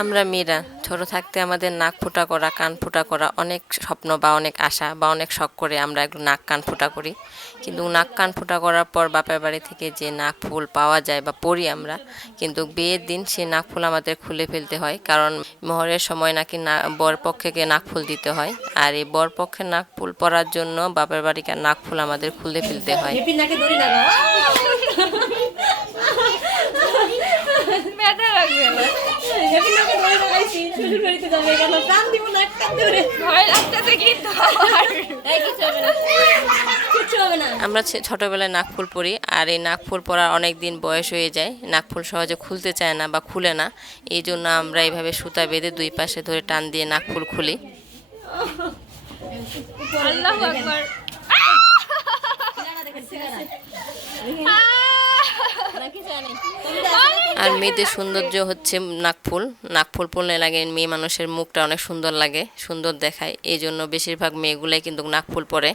আমরা মেয়েরা ছোট থাকতে আমাদের নাক ফুটা করা কান ফুটা করা অনেক স্বপ্ন বা অনেক আশা বা অনেক শখ করে আমরা একটু নাক কান ফুটা করি। কিন্তু নাক কান ফুটা করার পর বাপের বাড়ি থেকে যে নাক ফুল পাওয়া যায় বা পরি আমরা, কিন্তু বিয়ের দিন সেই নাক ফুল আমাদের খুলে ফেলতে হয়, কারণ মোহরের সময় নাকি না বরপক্ষকে নাক ফুল দিতে হয়। আর এই বরপক্ষের নাক ফুল পরার জন্য বাপের বাড়িকার নাক ফুল আমাদের খুলে ফেলতে হয়। ব্যথা লাগবে না। ভয় লাগতেছে কিন্তু আমার। আমরা ছোটবেলায় নাকফুল পরি, আর এই নাকফুল পরার অনেক দিন বয়স হয়ে যায়, নাকফুল সহজে খুলতে চায় না বা খুলে না। এই জন্য আমরা এইভাবে সুতা বেঁধে দুই পাশে ধরে টান দিয়ে নাকফুল খুলি। আল্লাহু আকবার। আর মেয়েদের সৌন্দর্য হচ্ছে নাকফুল। নাকফুল পরলে লাগে মেয়ে মানুষের মুখটা অনেক সুন্দর লাগে, সুন্দর দেখায়। এই জন্য বেশিরভাগ মেয়েগুলাই কিন্তু নাকফুল পরে।